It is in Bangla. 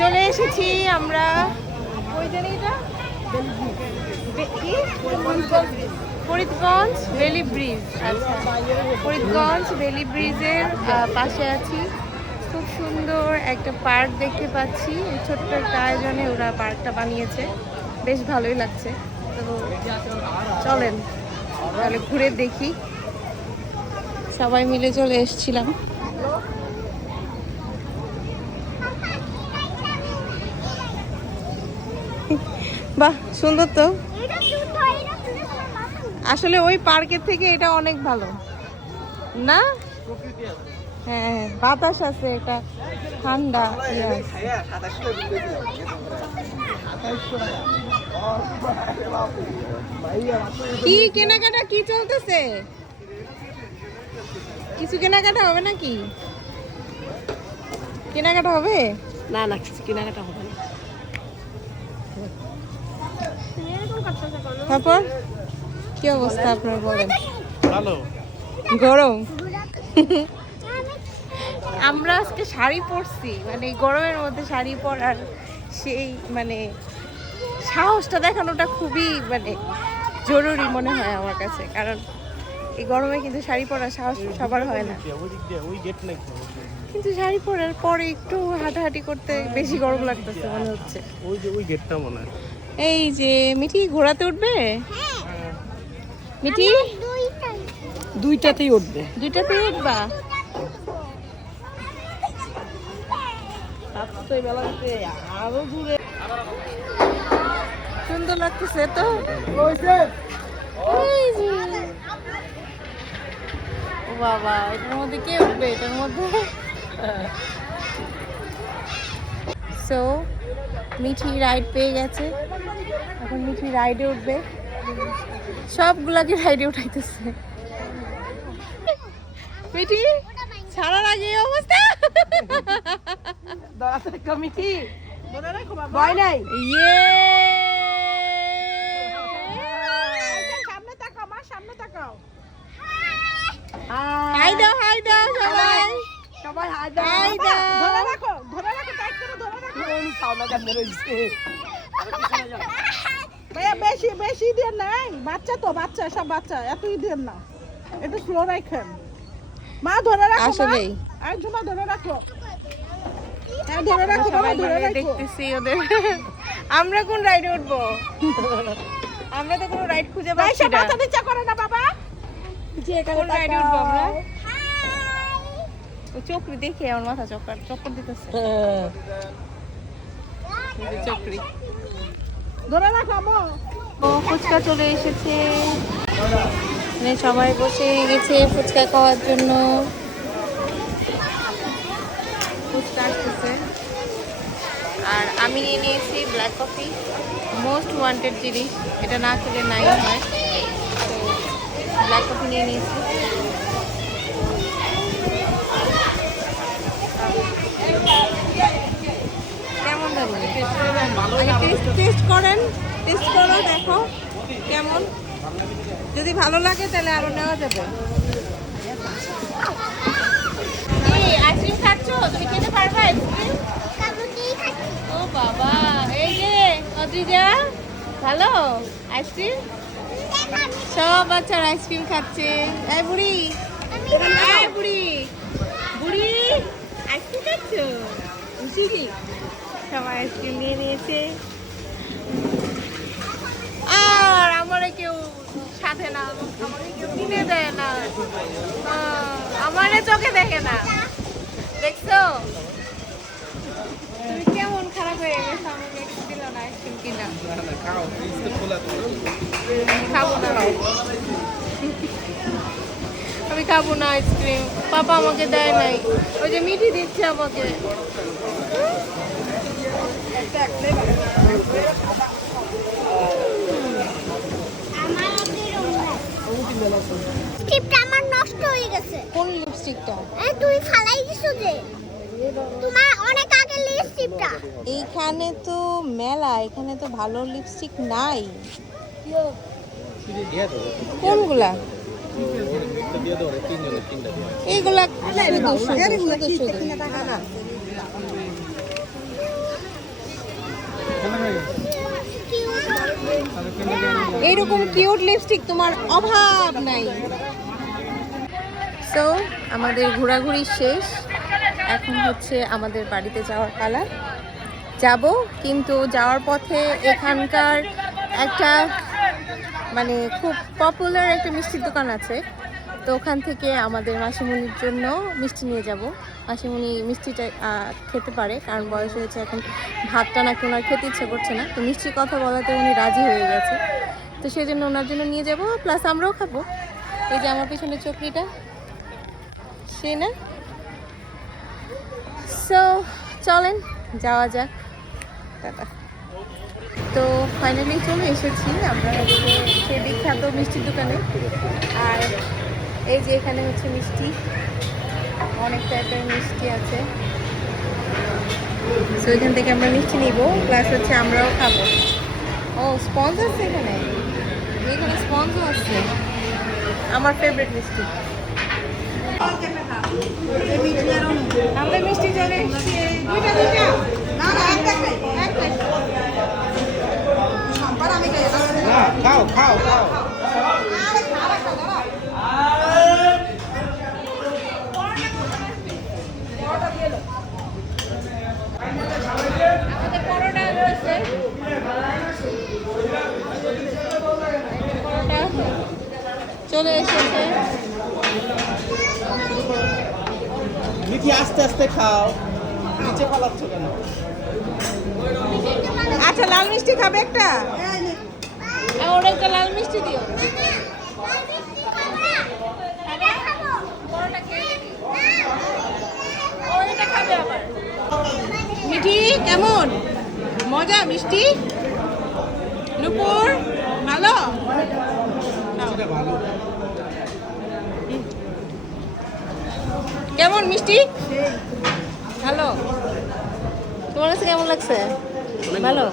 চলে এসেছি আমরা ওই জানি এটা ফরিদগঞ্জ বেলি ব্রিজ। আচ্ছা, ফরিদগঞ্জ বেলি ব্রিজের পাশে আছি। খুব সুন্দর একটা পার্ক দেখতে পাচ্ছি। ছোট্ট একটা আয়োজনে ওরা পার্কটা বানিয়েছে, বেশ ভালোই লাগছে। তো চলেন তাহলে ঘুরে দেখি। সবাই মিলে চলে এসেছিলাম। বাহ, সুন্দর তো। আসলে ওই পার্কের থেকে এটা অনেক ভালো না? হ্যাঁ, বাতাস আছে, এটা ঠান্ডা। কি কেনাকাটা কি চলতেছে? কিছু কেনাকাটা হবে নাকি? কেনাকাটা হবে না? না, কিছু কেনাকাটা হবে না। তারপর কি অবস্থা আপনার? বলেন। ভালো। গরম? আমরা আজকে শাড়ি পরছি, মানে এই গরমের মধ্যে শাড়ি পরার সেই মানে সাহসটা দেখানোটা খুবই মানে জরুরি মনে হয় আমার কাছে, কারণ এই গরমে কিন্তু শাড়ি পরার সাহস সবার হয় না। কিন্তু শাড়ি পরার পরে একটু হাঁটাহাঁটি করতে বেশি গরম লাগতেছে মনে হচ্ছে। ওই গেটটা মনে হয়। এই যে মিঠি ঘোড়াতে উঠবে? মিঠি দুইটাতেই উঠবে। দুইটাতেই উঠবা? আরো দূরে সুন্দর লাগতেছে তো। ও বাবা, এটার মধ্যে কে উঠবে? এটার মধ্যে সো মিঠি রাইড পেয়ে গেছে, এখন মিঠি রাইডে উঠবে। সবগুলাকে রাইডে উঠাইতেছে। মিঠি ছাড়ার আগে এই অবস্থা। কমিটি ভয় নাই। ইয়ে, সামনে তাকাও মা, সামনে তাকাও। হাই দাও, হাই দাও সবাই, সবাই হাই দাও। হাই দাও। ধরে রাখো, টাইট করে ধরে রাখো। ওই সাউন্ড গান রইছে। ভাইয়া বেশি বেশি দেন নাই, বাচ্চা তো, বাচ্চা সব বাচ্চা, এতই দেন না, একটু স্লো রাখেন। মা ধরে রাখো। আসলেই আর ঝুমা ধরে রাখো। হ্যাঁ ধরে রাখো বাবা, সবাই ধরে মানে রাখো। দেখতেছি ওদের। আমরা কোন রাইডে উঠবো? আমরা তো কোনো রাইড খুঁজে ভাই পাচ্ছি সব না। মাথা নিচে করে না বাবা। কোন রাইডে উঠবো আমরা? ও চক্রি দেখে আমার মাথা চক্কর দিতেছে। এই যে চক্রি। ধরে রাখো মা। ও ফুচকা চলে এসেছে, মানে সবাই বসে গেছে ফুচকা খাওয়ার জন্য। ফুচকা আসতেছে আর আমি নিয়ে নিয়েছি ব্ল্যাক কফি, মোস্ট ওয়ান্টেড জিনিস, এটা না খেলে নাই হয়। তো ব্ল্যাক কফি নিয়ে নিয়েছি। কেমন লাগবে? টেস্ট করেন, টেস্ট করো, দেখো কেমন। যদি ভালো লাগে তাহলে আরো নেওয়া যাবে। আইসক্রিম খাচ্ছ? তুমি খেতে পারবে আইসক্রিম? ও বাবা, এই যে অদ্রিজা, ভালো আইসক্রিম। সব বাচ্চারা আইসক্রিম খাচ্ছে। এই বুড়ি, এই বুড়ি, বুড়ি আইসক্রিম খাচ্ছ? খুশি কি? সবাই আইসক্রিম নিয়ে নিয়েছে। আর আমারে কেউ সাথে না, আমাকে কেউ কিনে দেয় না, আমারে চোখে দেখে না। দেখছো তুমি কেমন খারাপ হয়ে গেছো, আমাকে একটু দিল না আইসক্রিম কিনা। খাবো না, আমি খাবো না আইসক্রিম, পাপা আমাকে দেয় নাই। ওই যে মিঠি দিচ্ছে আমাকে। লিপস্টিকটা আমার নষ্ট হয়ে গেছে। কোন লিপস্টিকটা? এই তুই ফালাই দিছো যে, তোমার অনেক আগে লিপস্টিকটা। এইখানে তো মেলা, এখানে তো ভালো লিপস্টিক নাই। কোনগুলা? এইগুলা শুধু শুধু শুধু। এইরকম কিউট লিপস্টিক তোমার অভাব নাই। তো আমাদের ঘোরাঘুরি শেষ, এখন হচ্ছে আমাদের বাড়িতে যাওয়ার পালা। যাব, কিন্তু যাওয়ার পথে এখানকার একটা মানে খুব পপুলার একটা মিষ্টির দোকান আছে, তো ওখান থেকে আমাদের মাসিমণির জন্য মিষ্টি নিয়ে যাব। মাসিমণি মিষ্টিটা খেতে পারে, কারণ বয়স হয়েছে, এখন ভাতটা নাকি ওনার খেতে ইচ্ছে করছে না, তো মিষ্টির কথা বলাতে উনি রাজি হয়ে গেছে, তো সেই জন্য ওনার জন্য নিয়ে যাব, প্লাস আমরাও খাবো। এই যে আমার পিছনে চকরিটা সে না। সো চলেন যাওয়া যাক। টাটা। তো ফাইনালি চলে এসেছি আমরা হচ্ছে সেই বিখ্যাত মিষ্টির দোকানে। আর এই যে এখানে হচ্ছে মিষ্টি, অনেক টাইপের মিষ্টি আছে, তো এখান থেকে আমরা মিষ্টি নিব, প্লাস হচ্ছে আমরাও খাবো। ও স্পঞ্জ আছে এখানে, এখানে স্পঞ্জও আছে, আমার ফেভারিট মিষ্টি। আমাদের মিষ্টি চলে এসেছে। খাও খাও খাও। আমাদের পরোটা আছে, পরোটা চলে এসেছে। মিঠি আস্তে আস্তে খাও, নিচে ফালাচ্ছ কেন? আচ্ছা লাল মিষ্টি খাবে একটা? ওর একটা লাল মিষ্টি দিও। মিঠি কেমন মজা মিষ্টি? নুপুর ভালো? সেটা ভালো। কেমন মিষ্টি? ভালো। তোমার কাছে কেমন লাগছে? ভালো।